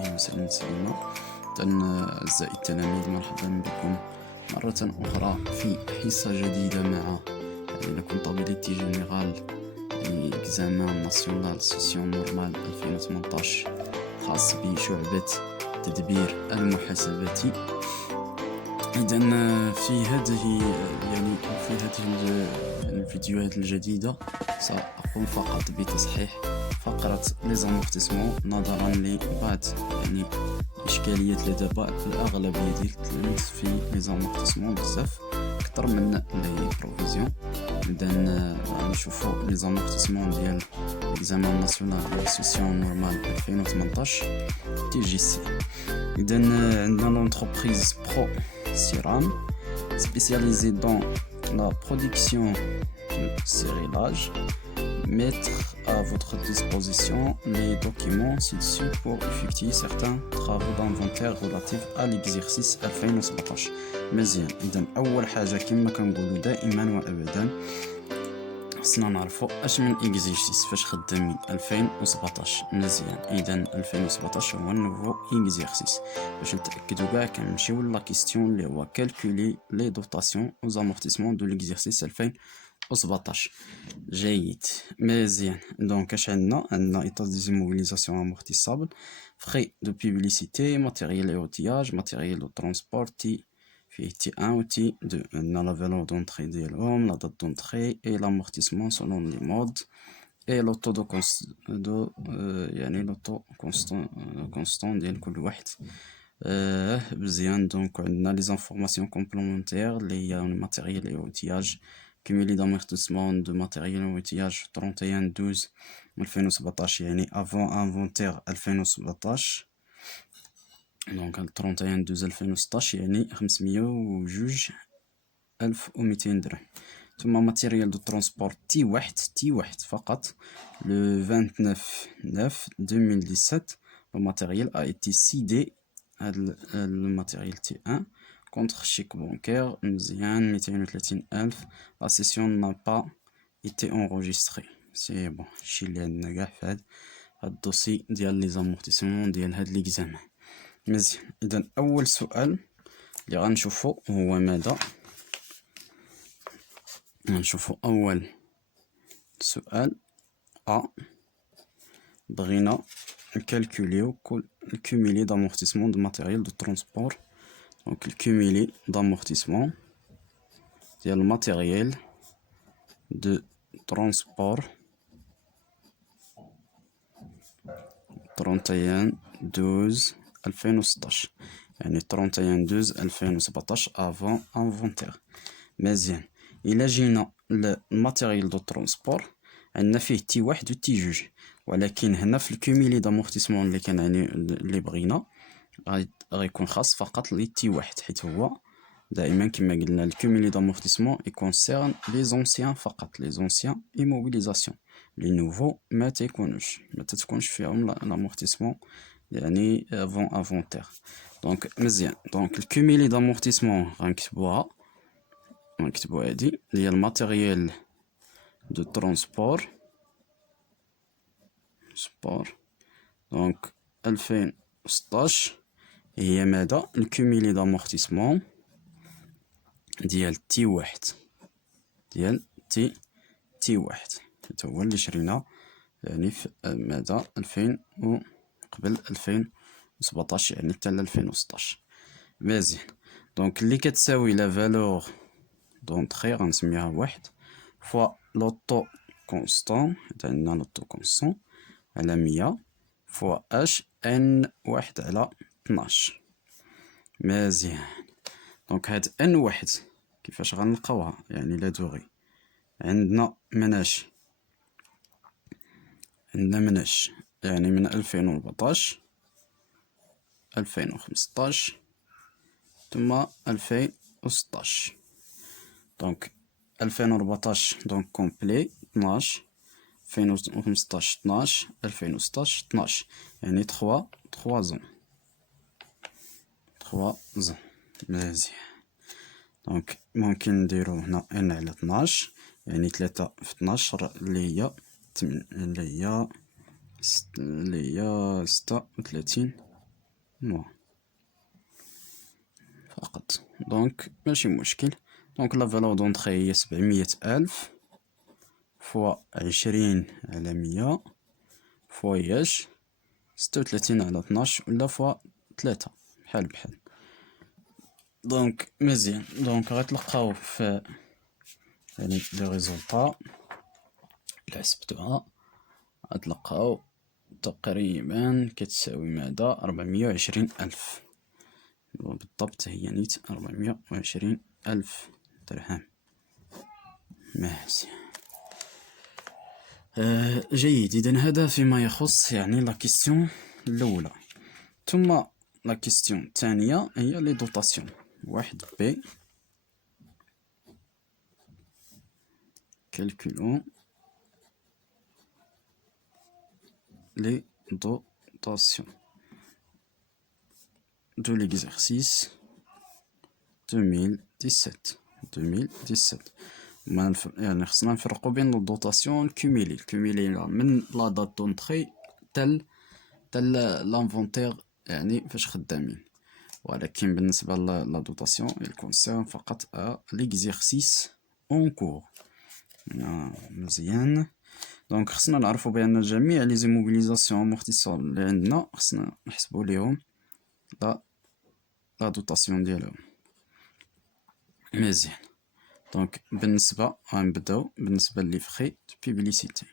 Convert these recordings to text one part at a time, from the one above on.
أهلا وسهلا سليمة. أعزائي التلاميذ، مرحبا بكم مرة أخرى في حصة جديدة مع la comptabilité générale l'examen national session normale 2018 خاص بشعبة تدبير المحاسبة. إذن في هذه الفيديوهات الجديدة سأقوم فقط بتصحيح فقرة لي زامورتيسمون نظرا لبعض إشكاليات لدى الأغلبية ديال التلاميذ في لي زامورتيسمون بزاف أكثر من لي بروفيزيون. إذن نشوفو لي زامورتيسمون ديال l'examen national de la session normale 2018 TGC. إذن عندنا l'entreprise Pro Siram spécialisée dans la production de céréalage. Mettre à votre disposition les documents ci-dessus pour effectuer certains travaux d'inventaire relatifs à l'exercice 2017. مزيان. إذن أول حاجة كما كنقولوا دائما وأبدا خصنا نعرفوا اش من اكزيرسيس فاش خدامين 2017. مزيان. اذا 2017 هو النوفو اكزيرسيس باش نتاكدوا كاع كنمشيو لا كيستيون اللي هو كالكولي لي دوطاسيون او زامورتيسمون دو ليكزيرسيس 2017. جيد. مزيان. دونك اش عندنا ايطاج دي موبيليزاسيون امورتيسابل، فخي دو بيبليسيتي، ماتيريال اي اوتياج، ماتيريال دو ترونسبورتي فيه T1 و T2. عندنا لا فالور دونطري ديالهم، لا دات دونطري اي لامورتيسمون سولون لي مود اي لوطو يعني لوطو كونستون ديال كل واحد. مزيان. دونك عندنا لي زانفورماسيون كومبلومونتير اللي هي ماتيريال اي اوتياج، كوميلي دامورتيسمون دو ماتيريال اي اوتياج 31/12/2017 يعني افون انفونتير 2017. دونك 31/12/2016 يعني 502,200 درهم. ثم ماتيريال دو ترونسبور تي واحد فقط لو 29/9/2017. لو ماتيريال a été cédé. هاد الماتيريال تي 1 contre chèque bancaire. مزيان. 230,000. la session n'a pas été enregistrée. سي بون. هادشي اللي عندنا كاع في هاد الدوسي ديال لي زامورتيسمون ديال هاد ليكزامان. مزيان. إذا أول سؤال اللي غنشوفو هو ماذا؟ غنشوفو أول سؤال بغينا نكالكوليو الكوميلي دامورتيسمون دو ماتيريال دو ترونسبور. دونك الكوميلي دامورتيسمون ديال الماتيريال دو ترونسبور 31/12/2016 يعني 31/12/2017 افون انفونتير. مزيان. إلا جينا للماتيريال دو ترونسبور عندنا فيه تي واحد و تي جوج، ولكن هنا في الكوميلي دامورتيسمون اللي كنعني اللي بغينا غيكون خاص فقط لي تي واحد، حيت هو دائما كما قلنا الكوميلي دامورتيسمون يكونسيرن لي زونسيان فقط، لي زونسيان ايموبيليزاسيون. لي نوفو ما تتكونش فيهم لامورتيسمون يعني افون انفونتير. دونك مزيان. دونك الكوميلي دامورتيسمون غنكتبوها هادي ديال الماتيريال دو ترونسبور دونك 2016 هي ماذا؟ الكوميلي دامورتيسمون ديال تي واحد تي واحد حيت هو اللي شرينا يعني في ماذا 2000 و قبل 2017 يعني حتى ل 2016. مزيان. دونك اللي كتساوي لا فالور دونطري غنسميها واحد فوا لوطو كونستون، عندنا لوطو كونستون على 100 فوا اش ان واحد على 12. مزيان. دونك هاد ان واحد كيفاش غنلقاوها؟ يعني لا دوغي عندنا مناش يعني من 2014 2015 ثم 2016. دونك 2014 دونك كومبلي 12، 2015 12، 2016 12 يعني 3 زون. مزيان. دونك ممكن نديرو هنا ان على 12 يعني 3 في 12 اللي هي 36. موا فقط. دونك ماشي مشكل. دونك لا فالور دونطخي هي 700,000 فوا 20 على 100 فواياج 36 على 12 ولا فوا 3 بحال بحال. دونك مزيان. دونك غتلقاو في يعني لي ريزولطا إلا حسبتوها غتلقاو تقريبا كتساوي ماذا 420,000 بالضبط. هي نيت 420,000 درهم. مزيان. جيد. إذن هذا فيما يخص يعني لا كيستيون الأولى. ثم لا كيستيون الثانية هي لي دوطاسيون. واحد بي calculons les dotations de l'exercice 2017. يعني خصنا نفرقو بين الدوطاسيون الكوميلي. الكوميلي من لا دات دونطخي تل لانفونتير يعني فاش خدامين، ولكن بالنسبة لا دوطاسيون الكونسيرن فقط ليكزيرسيس اون كور. مزيان. دونك خصنا نعرفو بأن جميع لي زيموبيليزاسيون امورتيسون اللي عندنا خصنا نحسبو ليهم لا دوطاسيون ديالهم. مزيان. دونك بالنسبة غنبداو بالنسبة لي فخي دو بيبليسيتي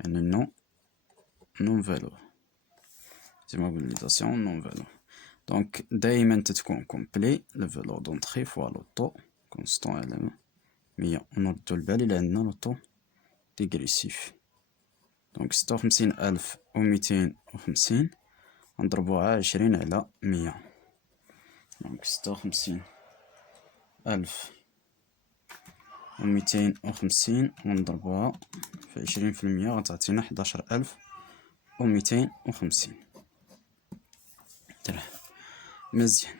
يعني نون فالور زيموبيليزاسيون نون فالور. دونك دايما تتكون كومبلي لو فالور دونطخي فوا لو طو كونستون على 100. ونردو البال إلا عندنا لو طو ديغريسيف. دونك 56,250 نضربوها 20 على 100. دونك 56,250 ونضربوها في 20% غتعطينا 11,250 درهم. مزيان.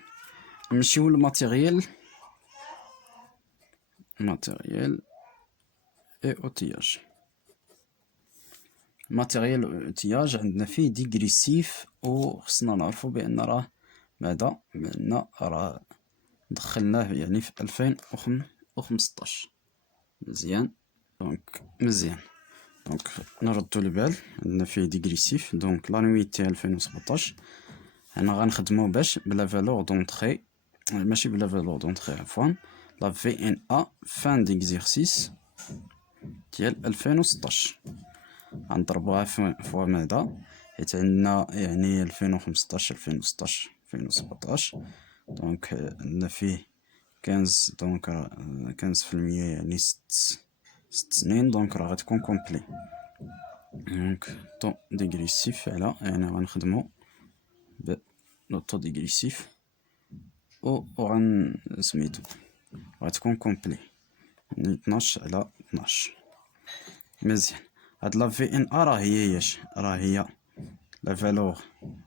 نمشيو للماتيريال اي اوتياج. ماتيريال اوتياج عندنا فيه ديغريسيف، وخصنا نعرفو بأن راه ماذا بأن راه دخلناه يعني في 2015. مزيان. دونك مزيان. دونك نردو البال عندنا فيه ديغريسيف. دونك لانويتي 2017 انا غنخدمو باش بلا فالور دونطخي، ماشي بلا فالور دونطخي عفوا، لا في ان ا فان ديكزيرسيس ديال 2016 غنضربوها فوا ماذا، حيت عندنا يعني 2015 2016 2017. دونك عندنا فيه 15. دونك 15% يعني 6 سنين. دونك راه غتكون كومبلي. دونك طو ديغريسيف على يعني غنخدمو ب لو طو ديغريسيف و سميتو غتكون كومبلي يعني 12 على 12. مزيان. هاد لا في ان ا راه هي لا فالور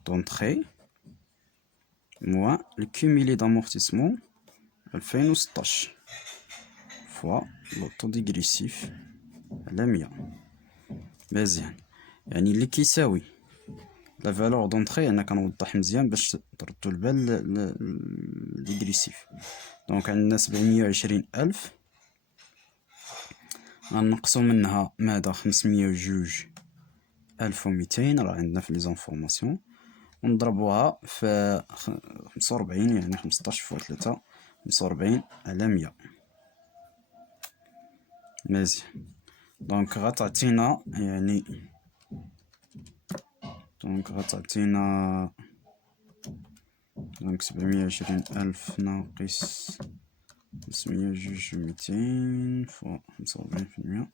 دونطخي موان لو كوميلي دامورتيسمون 2016 فوا لو طو ديغريسيف على 100. مزيان. يعني اللي كيساوي لا فالور دونطخي انا كنوضح مزيان باش تردو البال ديغريسيف. دونك عندنا 720,000 غنقصو منها ماذا 502,200 راه عندنا في لي زانفورماسيون، ونضربوها في 45 يعني 15 فوا 3 45 على 100. مزيان. دونك غتعطينا يعني دونك 720,000 ناقص 502,200 فوا 45%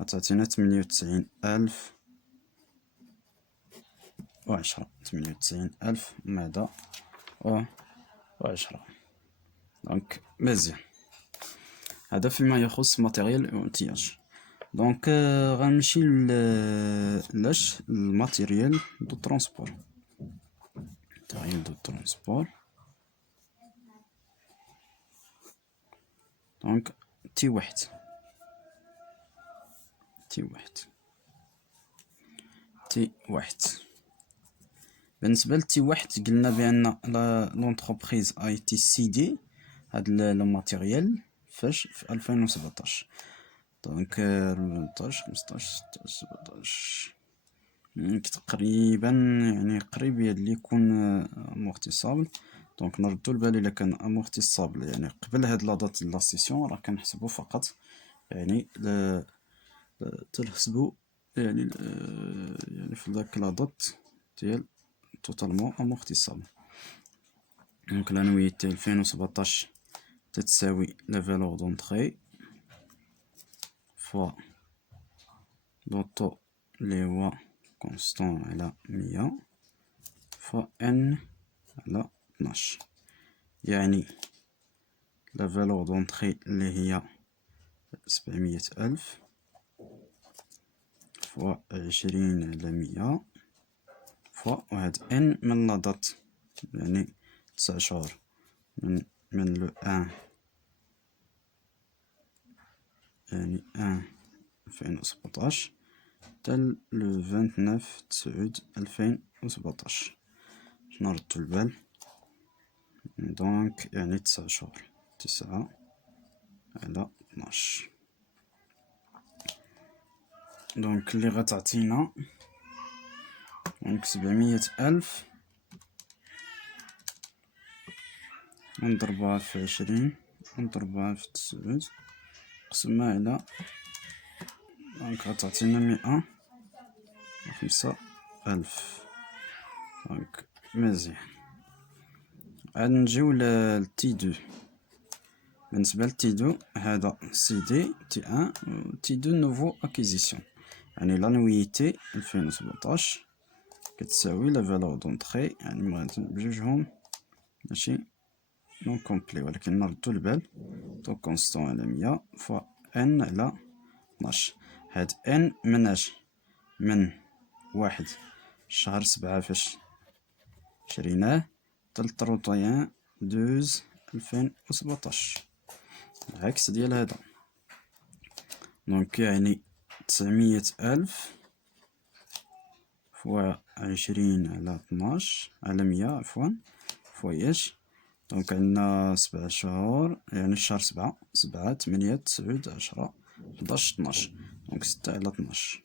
غتعطينا 98,010 ماذا و10. دونك مزيان. هذا فيما يخص ماتيريال اونتياج. دونك غنمشي لاش الماتيريال دو ترونسبور. دونك تي واحد بالنسبة لتي واحد قلنا بأن لونتربريز اي تي سيدي هاد لو ماتيريال فاش في 2017. دونك 14 15 16 17 تقريبا يعني قريب اللي يكون امورتيسابل. دونك نردو البال الا كان امورتيسابل يعني قبل هاد لا دات لا سيسيون راه كنحسبو فقط يعني تنحسبو يعني يعني في داك لا دات ديال توتالمون امورتيسابل. دونك لانويتي 2017 تتساوي لا فالور دونطري فوا لو طو لي هو كونستون على 100 فوا ان على 12. يعني لا فالور دونطري اللي هي 700,000 فوا 20 على 100 فوا وهاد ان من لا دات يعني 9 شهور من لو 1 يعني 1 2017 حتى لو 29/9/2017. شنو ردو البال دونك يعني 9 شهور 9 على 12. دونك اللي غتعطينا دونك 700,000 نضربوها في 20 ونضربوها في 9 نقسمها على دونك غتعطينا 105,000. دونك مزيان. عاد نجيو لتي دو. بالنسبة لتي دو هذا سي دي تي ان و تي دو نوفو اكيزيسيون. يعني لانويتي 2017 كتساوي لا فالور دونطري يعني بجوجهم ماشي نون كومبلي ولكن نردو البال طو كونستون على 100 فوا ان على 12. هاد ان من اش من 1 شهر 7 فاش شريناه حتى 31/12/2017 العكس ديال هذا. دونك يعني 900,000 فوا 20 على 12 على 100 عفوا فواياش. دونك عندنا 7 شهور يعني الشهر 7 7 8 9 10 11 12 دونك 6 على 12.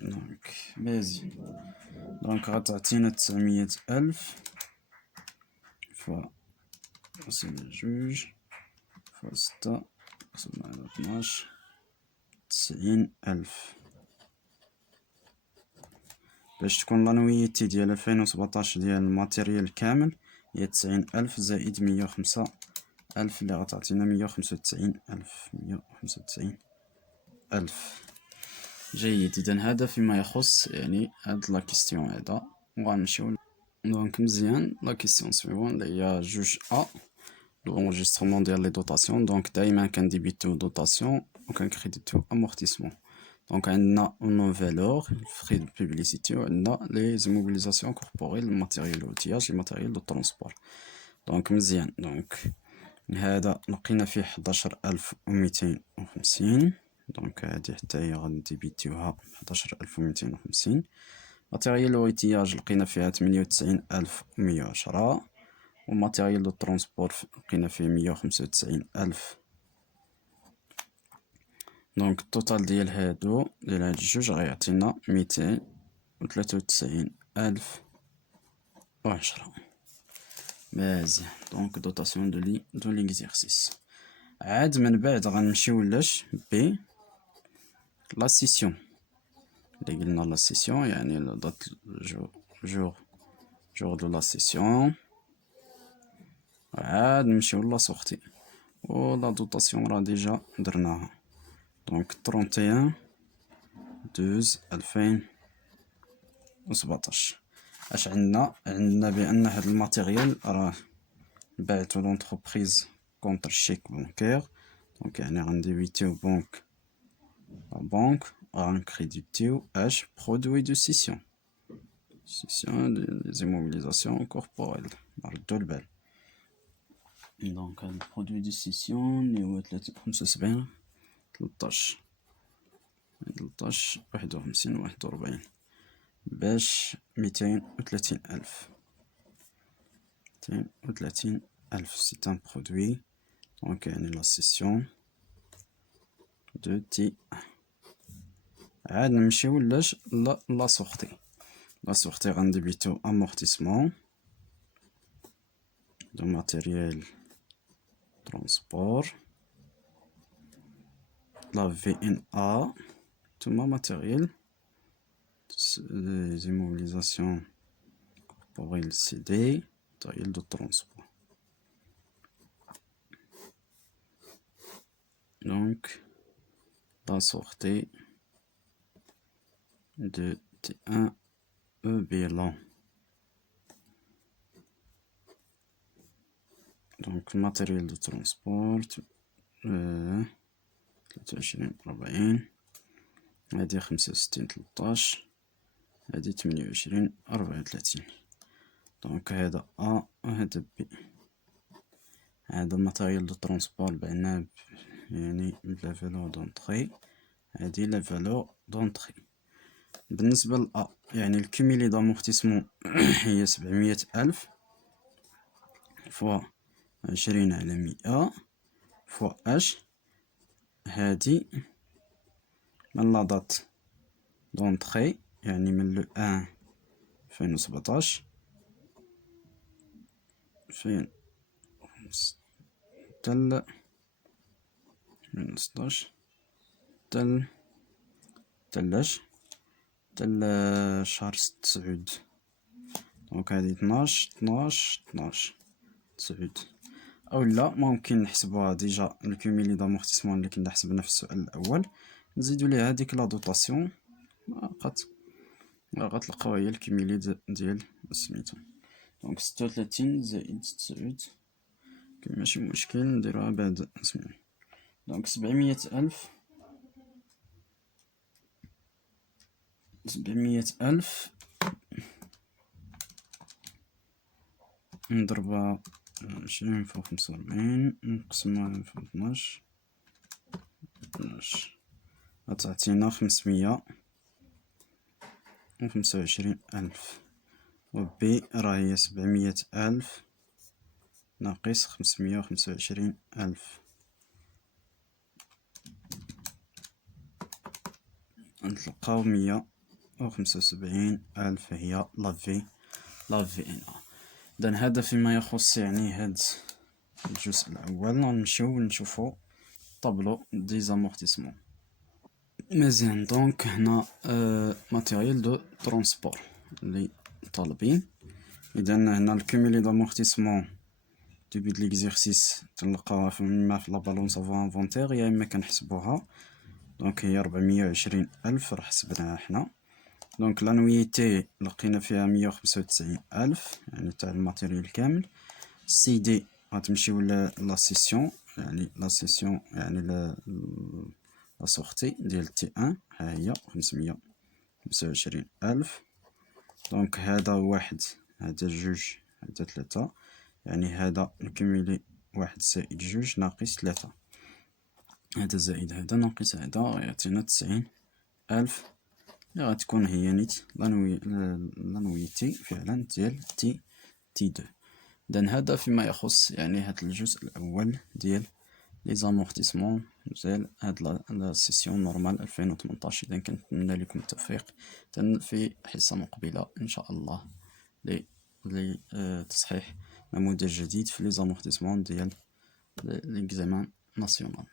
دونك مزيان. دونك غتعطينا 900,000 فوا قسم جوج فوا 6 قسم على 12 90,000. باش تكون لانويتي ديال 2017 ديال الماتيريال كامل هي 90,000 زائد 105,000 اللي غتعطينا 195,000. جيد. إذن هذا فيما يخص يعني هاد لا كيستيون هذا. وغنمشيو دونك مزيان لا كيستيون سويفون اللي هي جوج ا لونجسترومون ديال لي دوطاسيون. دونك دايما كنديبيتيو دوطاسيون وكنكريديتيو امورتيسمون. دونك عندنا نو فالور فري دو بوبليسيتي وعندنا لي زيموبيليزاسيون كوربوريل الماتيريال اوتياج لي ماتيريال دو ترونسبور. دونك مزيان. دونك هذا لقينا فيه 11,250. دونك هادي حتى هي غنديبيتيوها 11,250. ماتيريال اوتياج لقينا فيها 98,110 وماتيريال دو ترونسبور لقينا فيه 195,000. دونك التوتال ديال هادو ديال هاد الجوج غيعطينا 293,010. مزيان. دونك دوطاسيون دو ليكزيرسيس. عاد من بعد غنمشيو لاش بي لا سيسيون اللي قلنا لا سيسيون يعني دات جور دو لا سيسيون. عاد نمشيو لا سورتي و لا دوطاسيون راه ديجا درناها. دونك 31/12/2017. اش عندنا بان هاد الماتيريال راه باعتو لونتربريز كونتر شيك بونكير. دونك يعني غنديبيتيو بنك لا بنك غنكريديتيو اش برودوي دو سيسيون دي زيموبيليزاسيون كوربوريل نردو البال. دونك هاد البرودوي دو سيسيون اللي هو 75 13 51 41 باش 230,000. 230,000 سي ان برودوي. دونك يعني لا سيسيون دو تي. عاد نمشيو لا سورتي. لا سورتي غنديبيتو امورتيسمون دو ماتيريال ترونسبور. لا في ان ا تما ماتيريال les immobilisations corporelles CD, matériel de transport. Donc, la sortie de T1 E bilan. Donc, matériel de transport 23 40 هادي 65 13 هادي 28 34. دونك هذا أ وهذا بي. هذا ماتيريال دو ترونسبور بعنا يعني لا فالور دونطري. هادي لا فالور دونطري. بالنسبة لأ يعني الكوميلي دامورتيسمون هي 700,000 فوا 20 على 100 فوا اش. هادي من لا دات دونطري يعني من لو 1 2017 تل 2016 تلاش تل شهر 9. دونك هادي 12 9. اولا ممكن نحسبوها ديجا الكوميلي دامورتيسمون اللي كنا حسبنا في السؤال الاول، نزيدو ليها هاديك لا دوطاسيون غتلقاو هي الكوميلي ديال سميتو. دونك 36 زائد 9 ماشي مشكل نديروها بعد سميتو. دونك 700,000 نضربها 20 فوق 45 نقسمها في 12 غتعطينا 525,000. و بي راهي 700,000 ناقص 525,000. نتلقاو 175,000 هي لا في ان ا. إذن هذا فيما يخص يعني هاد الجزء الأول. نمشيو نشوفو طابلو دي زامورتيسمون. مزيان دونك هنا ماتيريال دو ترونسبور اللي طالبين. إذن هنا الكوميلي دامورتيسمون دوبي د ليكزيرسيس تلقاوها إما في لابالونس افون انفونتير يا إما كنحسبوها. دونك هي 420,000 راه حسبناها حنا. دونك لانويتي لقينا فيها 195,000 يعني تاع الماتيريال كامل. سي دي غتمشيو لا سيسيون يعني لا سيسيون يعني لا سورتي ديال تي ان ها هي 525,000. دونك هذا واحد هذا جوج هذا ثلاثة يعني هذا الكوميلي واحد زائد جوج ناقص ثلاثة. هذا زائد هذا ناقص هذا غيعطينا 90,000 اللي غتكون هي نيت لانويتي فعلا ديال تي دو. إذن هذا فيما يخص يعني هذا الجزء الأول ديال لي زامورتيسمون ديال هاد لا سيسيون نورمال 2018. إذن كنتمنى لكم التوفيق في حصة مقبلة إن شاء الله لتصحيح نموذج جديد في لي زامورتيسمون ديال ليكزامان ناسيونال.